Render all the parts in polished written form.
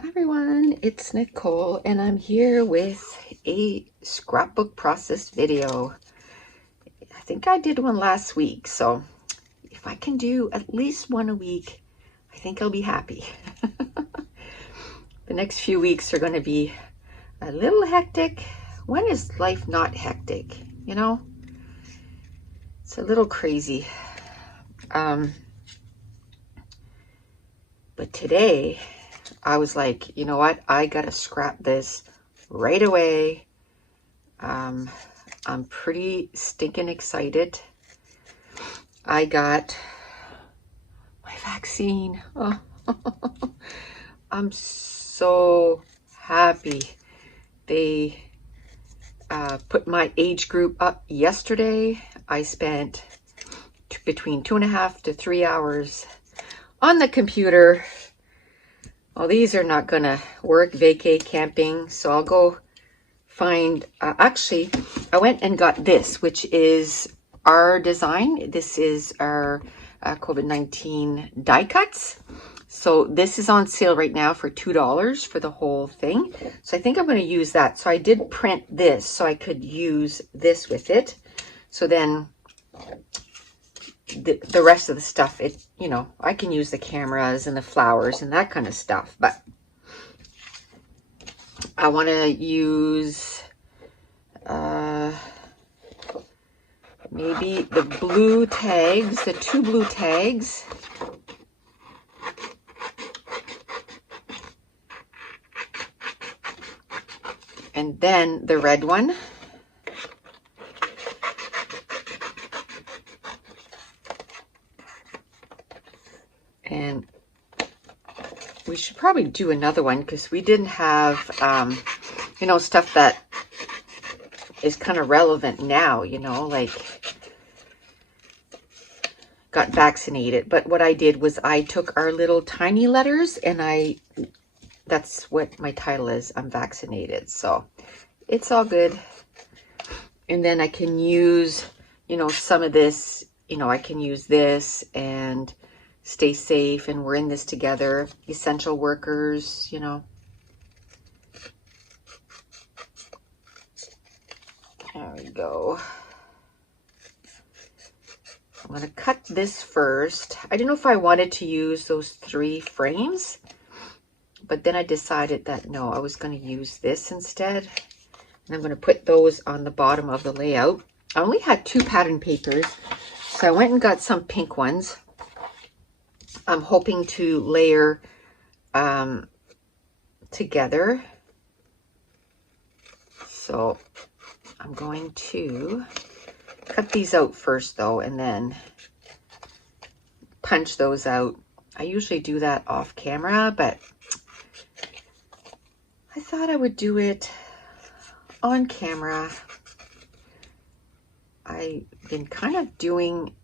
Hi everyone, it's Nicole and I'm here with a scrapbook process video. I think I did one last week, so if I can do at least one a week, I think I'll be happy. The next few weeks are going to be a little hectic. When is life not hectic? You know, it's a little crazy. But today I was like, you know what? I gotta scrap this right away. I'm pretty stinking excited. I got my vaccine. Oh, I'm so happy. They put my age group up yesterday. I spent between 2.5 to 3 hours on the computer. Well, these are not gonna work, vacay camping, so I'll go find, actually, I went and got this, which is our design. This is our COVID-19 die cuts. So this is on sale right now for $2 for the whole thing. So I think I'm going to use that. So I did print this so I could use this with it. So then the rest of the stuff, you know, I can use the cameras and the flowers and that kind of stuff. But I want to use maybe the blue tags, the 2 blue tags. And then the red one. And we should probably do another one because we didn't have, you know, stuff that is kind of relevant now, you know, like got vaccinated. But what I did was I took our little tiny letters and that's what my title is. I'm vaccinated. So it's all good. And then I can use, you know, some of this, you know, I can use this and stay safe and we're in this together. Essential workers, you know. There we go. I'm going to cut this first. I didn't know if I wanted to use those 3 frames, but then I decided that no, I was going to use this instead. And I'm going to put those on the bottom of the layout. I only had 2 pattern papers, so I went and got some pink ones. I'm hoping to layer together. So I'm going to cut these out first though, and then punch those out. I usually do that off camera, but I thought I would do it on camera. I've been kind of doing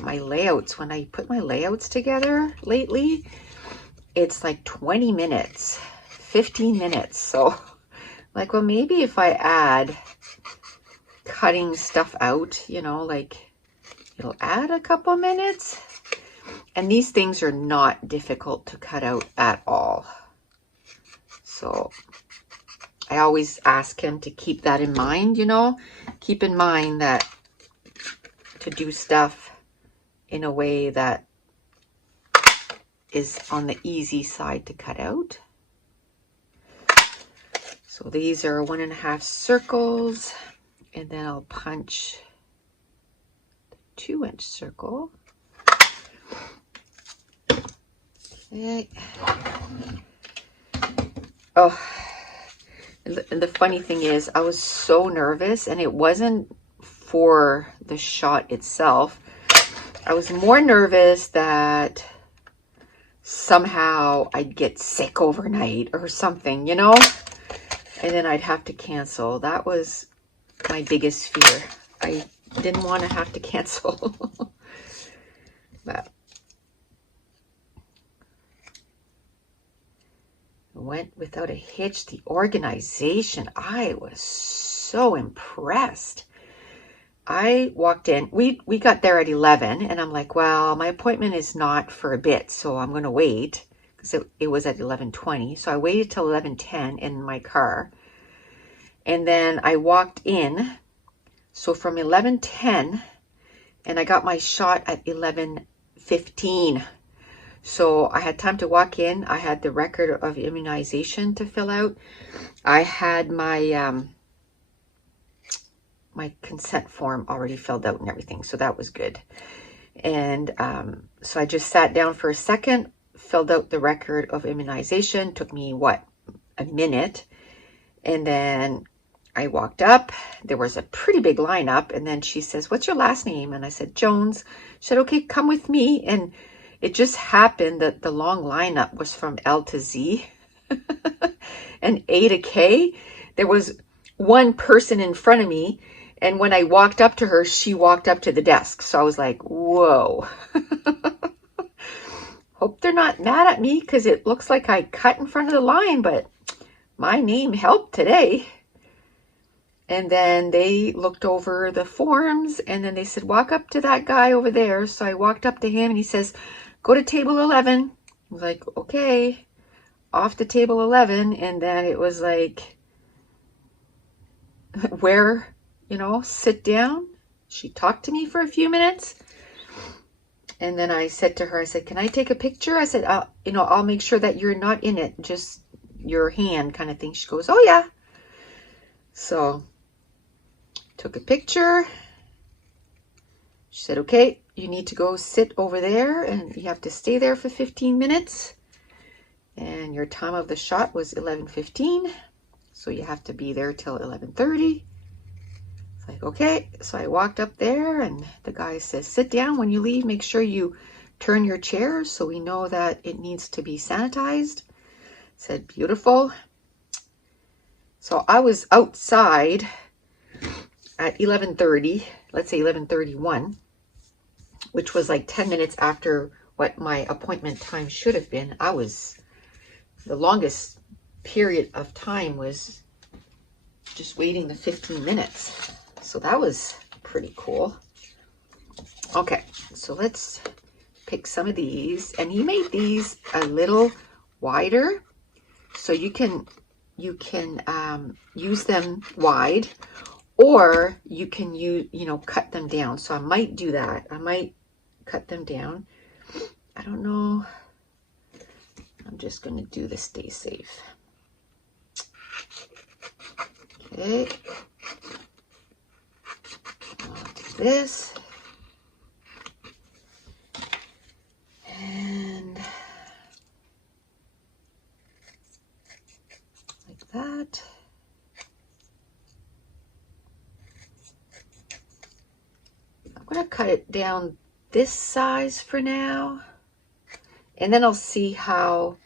my layouts. When I put my layouts together lately, it's like 20 minutes, 15 minutes. So like, well, maybe if I add cutting stuff out, you know, like it'll add a couple minutes. And these things are not difficult to cut out at all. So I always ask him to keep that in mind, you know, keep in mind that to do stuff in a way that is on the easy side to cut out. So these are 1.5 circles, and then I'll punch the 2-inch circle. Okay. Oh, and the funny thing is, I was so nervous, and it wasn't for the shot itself. I was more nervous that somehow I'd get sick overnight or something, you know, and then I'd have to cancel. That was my biggest fear. I didn't want to have to cancel. But went without a hitch. The organization, I was so impressed. I walked in, we got there at 11, and I'm like, well, my appointment is not for a bit, so I'm going to wait because it was at 11:20. So I waited till 11:10 in my car. And then I walked in. So from 11:10, and I got my shot at 11:15. So I had time to walk in. I had the record of immunization to fill out. I had my my consent form already filled out and everything. So that was good. And so I just sat down for a second, filled out the record of immunization. Took me, what, a minute. And then I walked up. There was a pretty big lineup. And then she says, "What's your last name?" And I said, "Jones." She said, "Okay, come with me." And it just happened that the long lineup was from L to Z and A to K. There was one person in front of me. And when I walked up to her, she walked up to the desk. So I was like, whoa. Hope they're not mad at me because it looks like I cut in front of the line, but my name helped today. And then they looked over the forms and then they said, "Walk up to that guy over there." So I walked up to him and he says, "Go to table 11. I was like, okay, off to table 11. And then it was like, where, sit down. She talked to me for a few minutes. And then I said to her, I said, "Can I take a picture?" I said, I'll make sure that you're not in it, just your hand kind of thing." She goes, "Oh yeah." So took a picture. She said, "Okay, you need to go sit over there and you have to stay there for 15 minutes. And your time of the shot was 11:15. So you have to be there till 11:30. It's like, okay. So I walked up there and the guy says, "Sit down. When you leave, make sure you turn your chair so we know that it needs to be sanitized." I said, "Beautiful." So I was outside at 11:30, let's say 11:31, which was like 10 minutes after what my appointment time should have been. The longest period of time was just waiting the 15 minutes. So that was pretty cool. Okay, so let's pick some of these. And he made these a little wider, so you can use them wide, or you can cut them down. So I might do that. I might cut them down. I don't know. I'm just going to do the stay safe. Okay. I'll do this. And like that. I'm going to cut it down this size for now. And then I'll see how,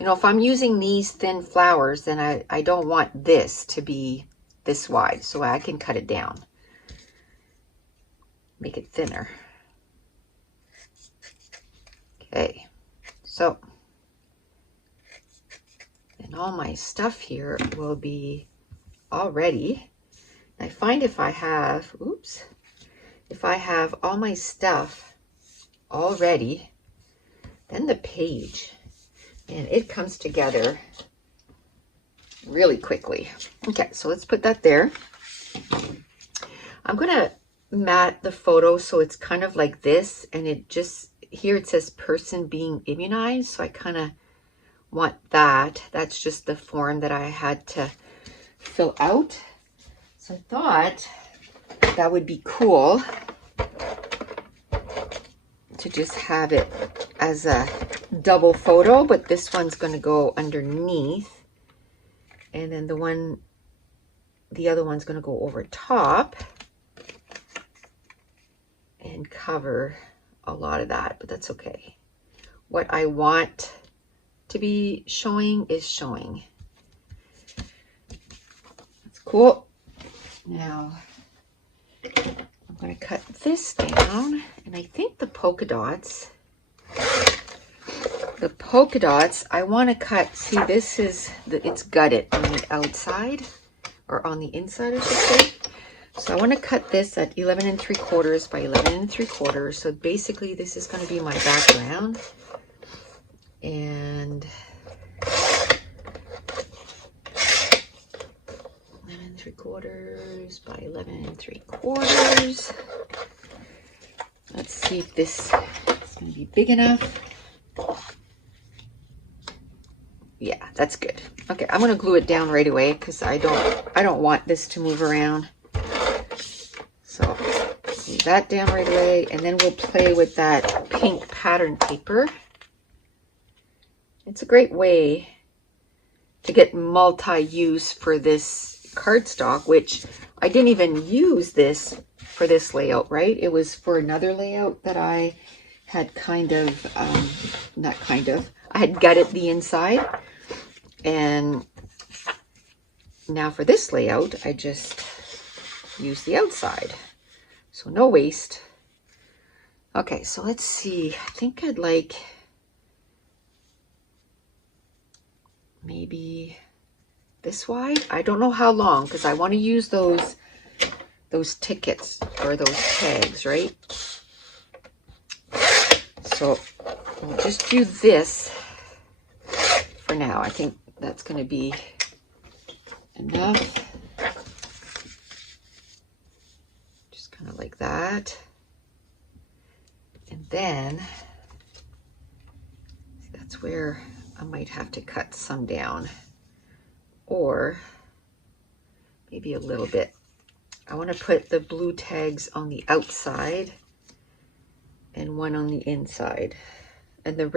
if I'm using these thin flowers, then I don't want this to be this wide. So I can cut it down, make it thinner. Okay, so then all my stuff here will be all ready. I find if I have all my stuff all ready, then the page, and it comes together really quickly. Okay, so let's put that there. I'm gonna mat the photo so it's kind of like this, and here it says person being immunized, so I kind of want that. That's just the form that I had to fill out. So I thought that would be cool to just have it as a double photo, but this one's going to go underneath, and then the other one's going to go over top and cover a lot of that, but that's okay. What I want to be showing is showing. That's cool. Now I'm going to cut this down, and I think the polka dots I want to cut. See, this is it's gutted on the outside, or on the inside, I should say. So I want to cut this at 11 3/4 by 11 3/4. So basically this is going to be my background. and 11 3/4 by 11 3/4. Let's see if this is going to be big enough. Yeah, that's good. Okay, I'm going to glue it down right away because I don't want this to move around. So glue that down right away, and then we'll play with that pink pattern paper. It's a great way to get multi-use for this cardstock, which I didn't even use this for this layout, right? It was for another layout that I had I had gutted the inside. And now for this layout, I just use the outside. So no waste. Okay, so let's see. I think I'd like maybe this wide. I don't know how long because I want to use those tickets or those tags, right? So we'll just do this for now. I think that's going to be enough. Just kind of like that. And then that's where I might have to cut some down, or maybe a little bit. I want to put the blue tags on the outside and one on the inside, and the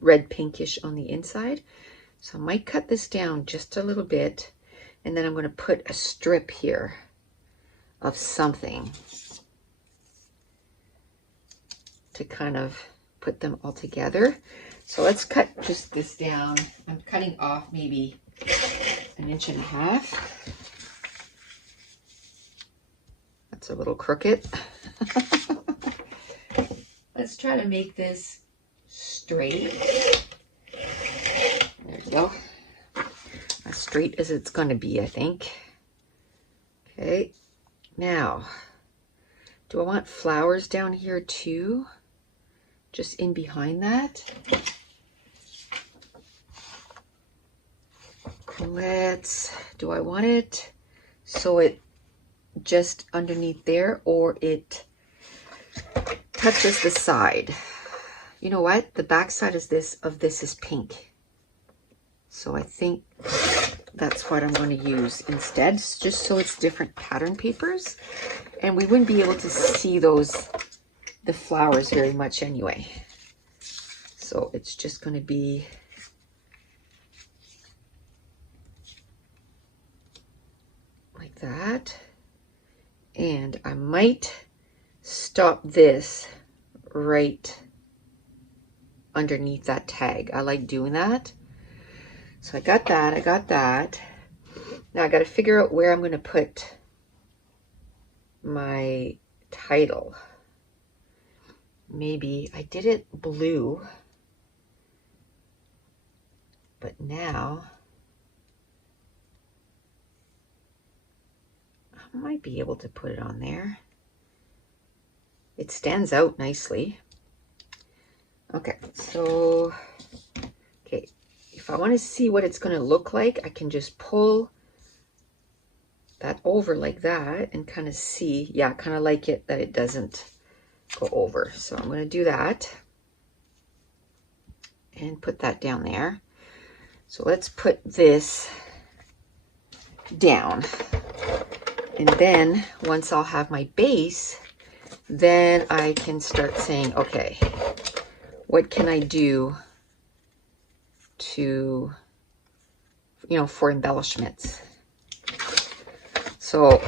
red pinkish on the inside. So I might cut this down just a little bit, and then I'm going to put a strip here of something to kind of put them all together. So let's cut just this down. I'm cutting off maybe 1.5 inches. That's a little crooked. Let's try to make this straight. There we go. As straight as it's going to be, I think. Okay. Now, do I want flowers down here too? Just in behind that? Do I want it so it just underneath there, or it touches the side? You know what? The back side of this is pink. So I think that's what I'm going to use instead, just so it's different pattern papers. And we wouldn't be able to see the flowers very much anyway. So it's just going to be like that. And I might stop this right underneath that tag. I like doing that. So I got that. Now I got to figure out where I'm going to put my title. Maybe I did it blue, but now I might be able to put it on there. It stands out nicely. Okay, so, okay, if I want to see what it's going to look like, I can just pull that over like that and kind of see, yeah, kind of like it that it doesn't go over. So I'm going to do that and put that down there. So let's put this down. And then once I'll have my base, then I can start saying, okay, what can I do to, for embellishments? So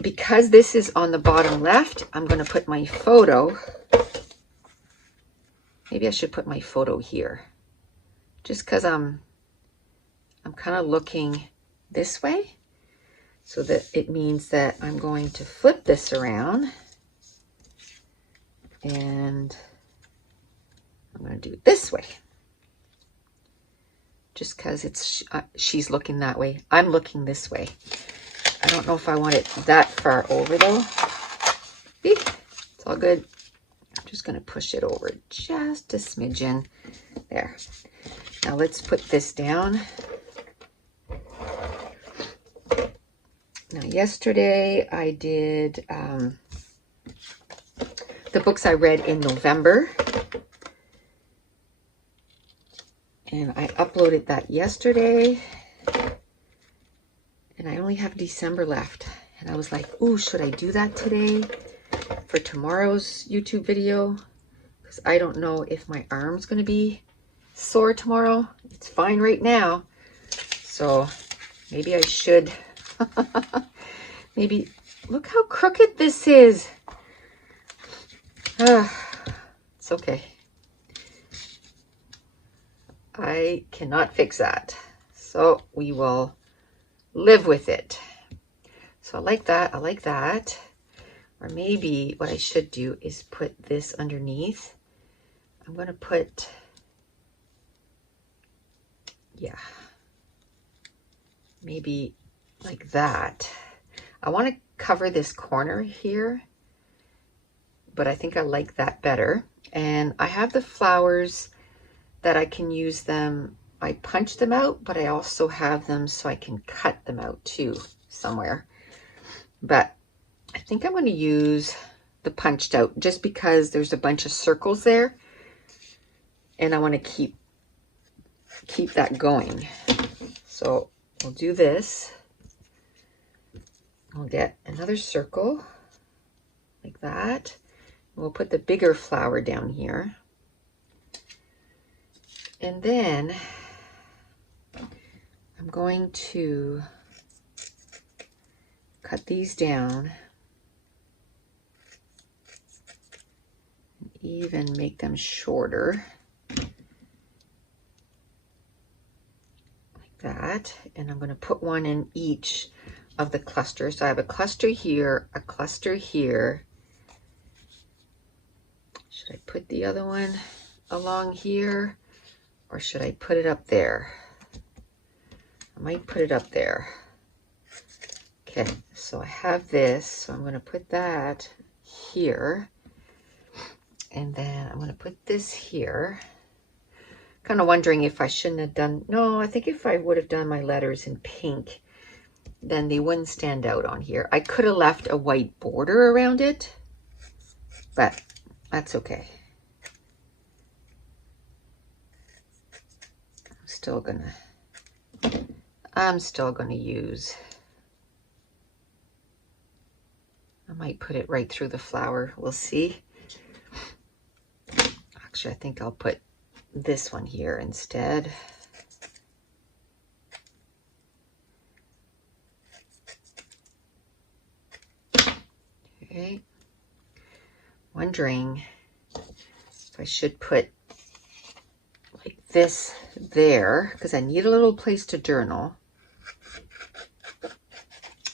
because this is on the bottom left, I'm going to put my photo. Maybe I should put my photo here, just because I'm kind of looking this way, so that it means that I'm going to flip this around, and I'm going to do it this way, just because it's she's looking that way. I'm looking this way. I don't know if I want it that far over though. See? It's all good. I'm just going to push it over just a smidgen. There. Now let's put this down. Now yesterday I did the books I read in November. And I uploaded that yesterday. And I only have December left. And I was like, ooh, should I do that today for tomorrow's YouTube video? Because I don't know if my arm's going to be sore tomorrow. It's fine right now. So maybe I should. Maybe, look how crooked this is. It's okay. I cannot fix that. So we will live with it. So I like that. I like that. Or maybe what I should do is put this underneath. I'm going to put, yeah, maybe like that. I want to cover this corner here, but I think I like that better. And I have the flowers that I can use them. I punch them out, but I also have them so I can cut them out too somewhere. But I think I'm going to use the punched out just because there's a bunch of circles there and I want to keep that going. So we'll do this. I'll get another circle like that. We'll put the bigger flower down here. And then I'm going to cut these down and even make them shorter like that. And I'm going to put one in each of the clusters. So I have a cluster here, a cluster here. Should I put the other one along here or should I put it up there? I might put it up there. Okay, so I have this, so I'm going to put that here. And then I'm going to put this here. Kind of wondering if I shouldn't have done, no, I think if I would have done my letters in pink, then they wouldn't stand out on here. I could have left a white border around it, but that's okay. I'm still gonna use, I might put it right through the flower. We'll see. Actually, I think I'll put this one here instead. Okay. Wondering if I should put like this there because I need a little place to journal.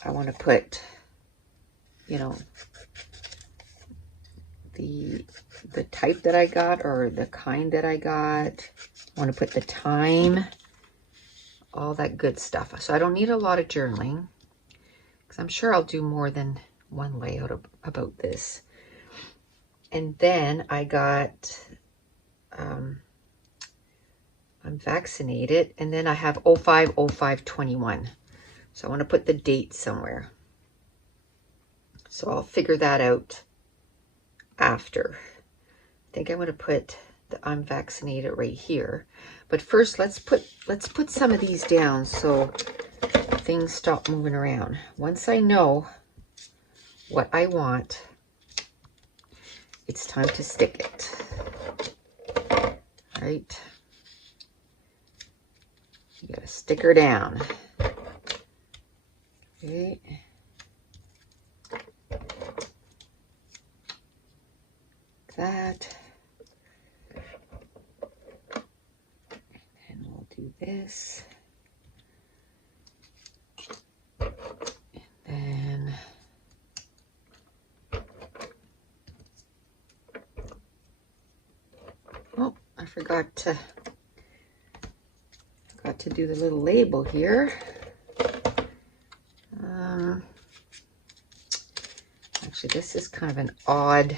I want to put, you know, the type that I got or the kind that I got. I want to put the time, all that good stuff. So I don't need a lot of journaling because I'm sure I'll do more than one layout about this. And then I got, I'm vaccinated, and then I have 05/05/21. So I want to put the date somewhere. So I'll figure that out after. I think I'm going to put the I'm vaccinated right here. But first, let's put some of these down so things stop moving around. Once I know what I want, it's time to stick it. All right. You gotta stick her down. Okay. That. And we'll do this. And then oh, I forgot to do the little label here. Actually, this is kind of an odd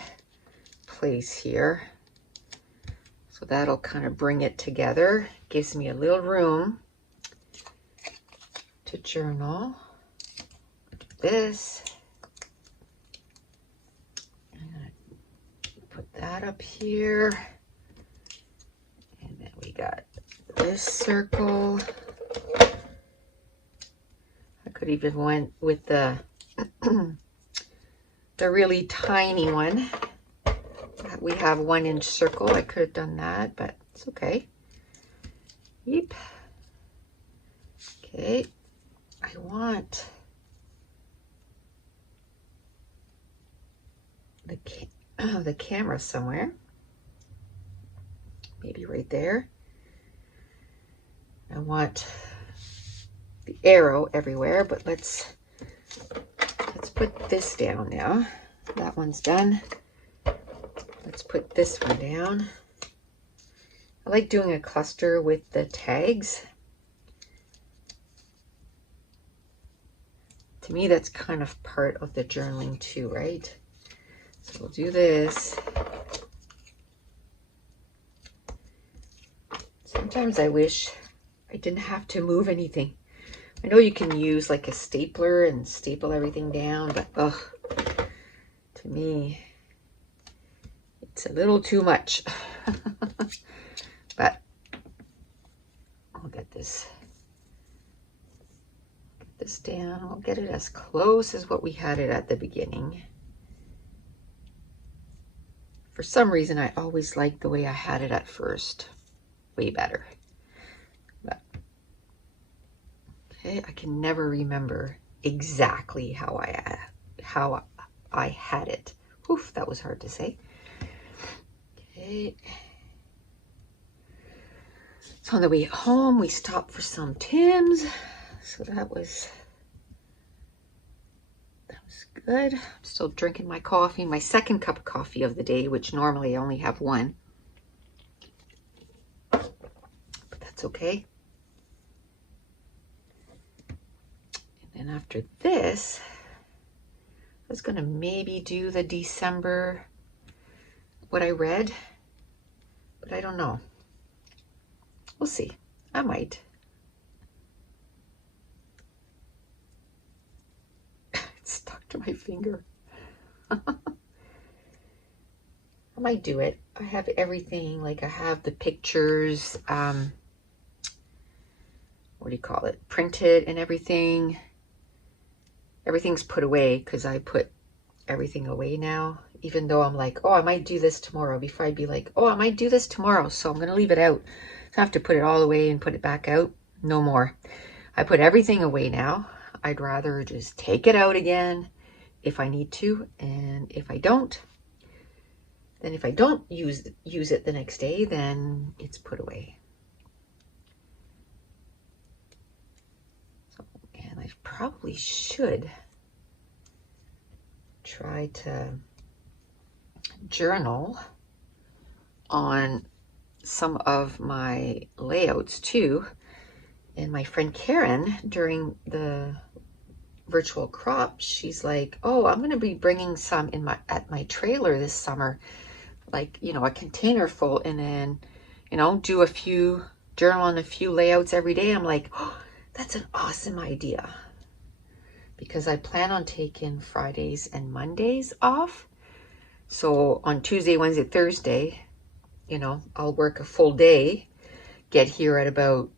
place here. So that'll kind of bring it together. Gives me a little room to journal. Do this. I'm gonna put that up here. And then we got this circle. I could even went with the the really tiny one. We have 1 inch circle. I could have done that, but it's okay. Yep. Okay. I want the camera somewhere. Maybe right there. I want the arrow everywhere, but let's put this down now. That one's done. Let's put this one down. I like doing a cluster with the tags. To me, that's kind of part of the journaling too, right? So we'll do this. Sometimes I wish I didn't have to move anything. I know you can use like a stapler and staple everything down, but to me, it's a little too much. But I'll get this down. I'll get it as close as what we had it at the beginning. For some reason, I always liked the way I had it at first. Way better. But, okay, I can never remember exactly how I had it. Oof, that was hard to say. Okay. So on the way home, we stopped for some Tim's. So that was good. I'm still drinking my coffee, my second cup of coffee of the day, which normally I only have 1. But that's okay. And then after this, I was going to maybe do the December, what I read, but I don't know. We'll see. I might. It's stuck to my finger. I might do it. I have everything. Like I have the pictures, what do you call it? Printed and everything. Everything's put away because I put everything away now. Even though I'm like, oh, I might do this tomorrow. Before I'd be like, oh, I might do this tomorrow. So I'm going to leave it out. So I have to put it all away and put it back out. No more. I put everything away now. I'd rather just take it out again if I need to. And if I don't, then if I don't use it the next day, then it's put away. So, and I probably should try to journal on some of my layouts too. And my friend Karen, during the virtual crop, she's like, oh, I'm going to be bringing some at my trailer this summer, like, you know, a container full, and then, you know, journal on a few layouts every day. I'm like, oh, that's an awesome idea, because I plan on taking Fridays and Mondays off. So on Tuesday, Wednesday, Thursday, you know, I'll work a full day, get here at about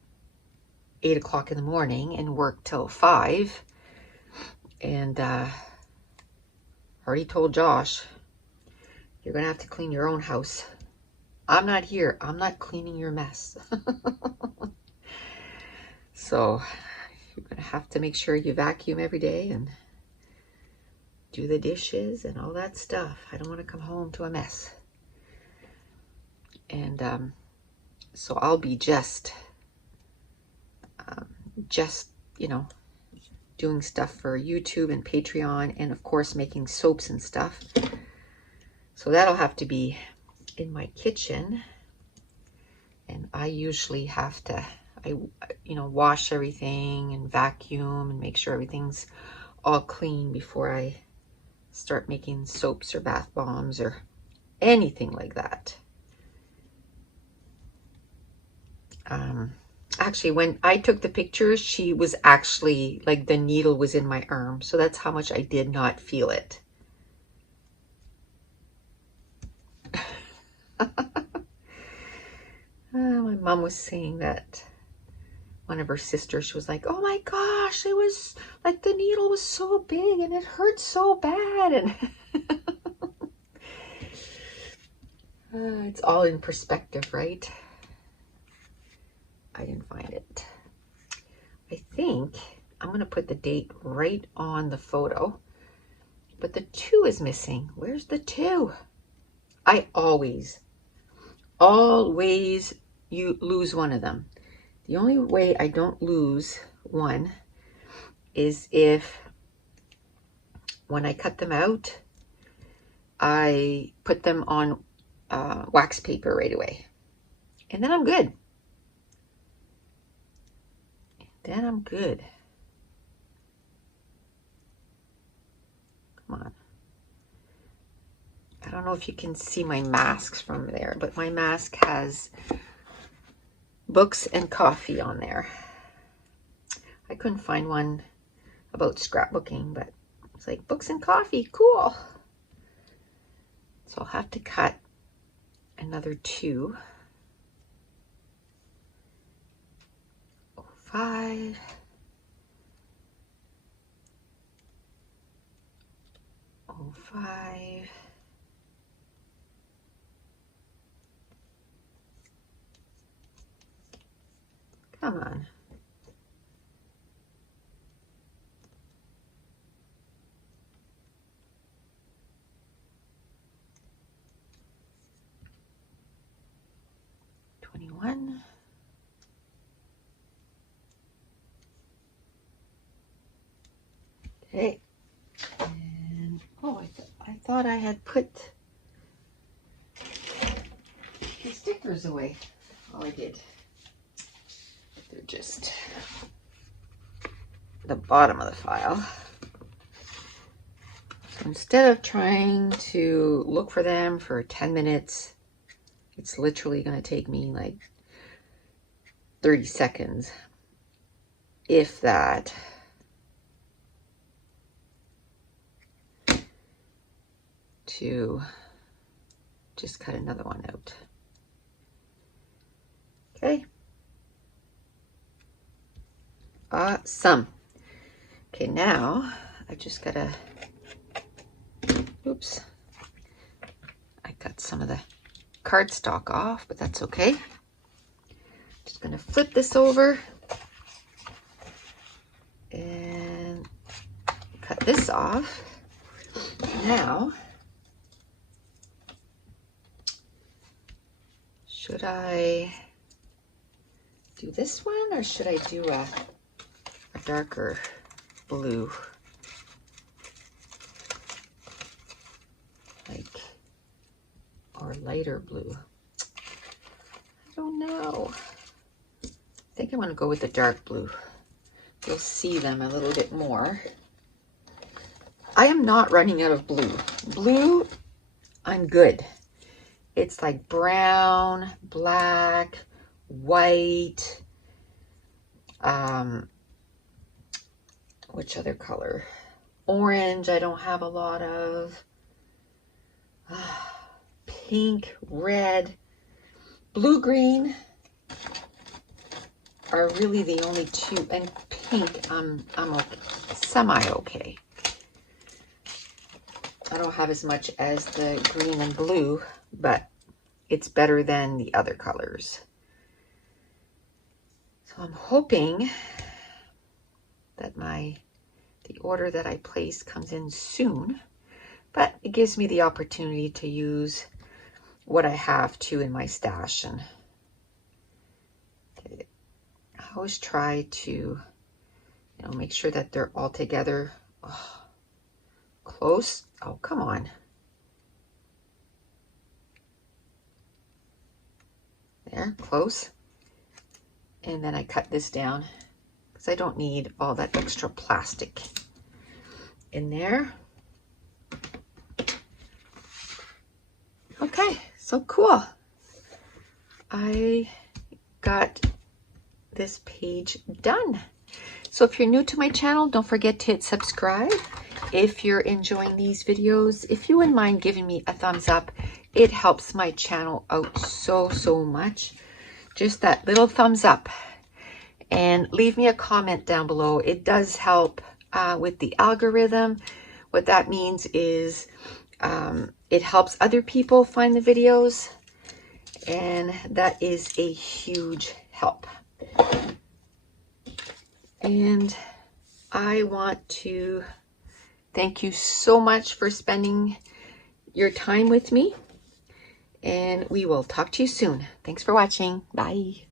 8 o'clock in the morning and work till 5. And already told Josh, you're gonna have to clean your own house. I'm not here. I'm not cleaning your mess. So you're gonna have to make sure you vacuum every day and do the dishes and all that stuff. I don't want to come home to a mess. And so I'll be just you know, doing stuff for YouTube and Patreon, and of course making soaps and stuff. So that'll have to be in my kitchen. And I usually have to, you know, wash everything and vacuum and make sure everything's all clean before I start making soaps or bath bombs or anything like that. Actually, when I took the pictures, she was actually like the needle was in my arm. So that's how much I did not feel it. My mom was saying that one of her sisters, she was like, oh my gosh, it was like the needle was so big and it hurt so bad. And it's all in perspective, right? I didn't find it. I think I'm going to put the date right on the photo, but the 2 is missing. Where's the 2? I always you lose one of them. The only way I don't lose one is if when I cut them out, I put them on wax paper right away. And then I'm good. Come on. I don't know if you can see my masks from there, but my mask has books and coffee on there. I couldn't find one about scrapbooking, but it's like books and coffee, cool. So I'll have to cut another 2. 05. 05. Come on. One. Okay. And oh, I thought I had put the stickers away. Oh, I did. They're just the bottom of the file. So instead of trying to look for them for 10 minutes, it's literally going to take me like 30 seconds, if that. To just cut another one out. Okay. Awesome. Okay, now I just gotta, oops, I cut some of the cardstock off, but that's okay. Just gonna flip this over and cut this off. Now, should I do this one or should I do a darker blue? Like, or lighter blue? I don't know. I think I want to go with the dark blue. You'll see them a little bit more. I am not running out of blue. Blue, I'm good. It's like brown, black, white, which other color? Orange, I don't have a lot of. Pink, red, blue, green are really the only 2, and pink, I'm okay, semi-okay. I don't have as much as the green and blue, but it's better than the other colors. So I'm hoping that the order that I place comes in soon, but it gives me the opportunity to use what I have too in my stash. And okay, I always try to, make sure that they're all together. Oh, close. Oh, come on. There, close. And then I cut this down because I don't need all that extra plastic in there. So cool. I got this page done. So if you're new to my channel, don't forget to hit subscribe. If you're enjoying these videos, if you wouldn't mind giving me a thumbs up, it helps my channel out so much. Just that little thumbs up. And leave me a comment down below. It does help with the algorithm. What that means is it helps other people find the videos, and that is a huge help. And I want to thank you so much for spending your time with me, and we will talk to you soon. Thanks for watching. Bye.